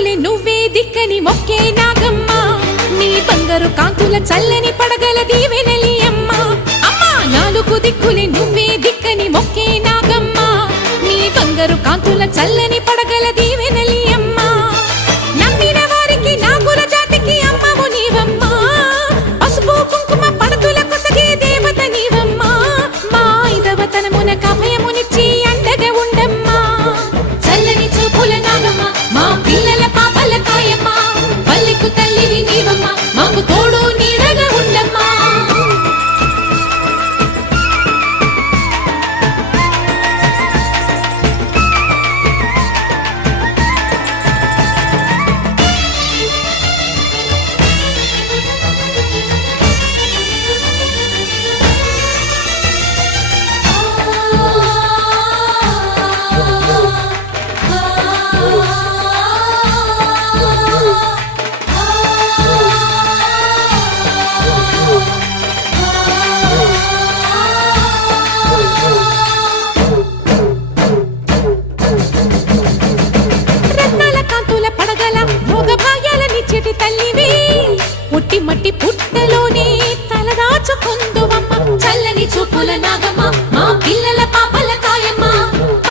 దిక్కులే నువ్వే దిక్కని మొక్కే నాగమ్మ నీ బంగారు కాంతుల చల్లని పడగల దీవెనలి అమ్మ అమ్మా నాలుగు దిక్కులే నువ్వే దిక్కని మొక్కే నాగమ్మ నీ బంగారు కాంతుల చల్లని పడగల దీవెనలి అమ్మ నమ్మిన వారికి నాగుల జాతికి అమ్మవు నీవమ్మ పసుపు కుంకుమ పడతుల కొసగే దేవత నీవమ్మ మా ఐదవతనమున కభయమునిచ్చి అండగా ఉండమ్మా చల్లని చూపుల నాగమ్మ మా పిల్లల పాపల కాయమ్మ పల్లెకు తల్లివి నీవమ్మ మాకు తోడు నీడగా ఉండమ్మా పుట్టి మట్టి పుట్టలోనే తలదాచుకుందువమ్మ చల్లని చూపుల నాగమ్మ మా పిల్లల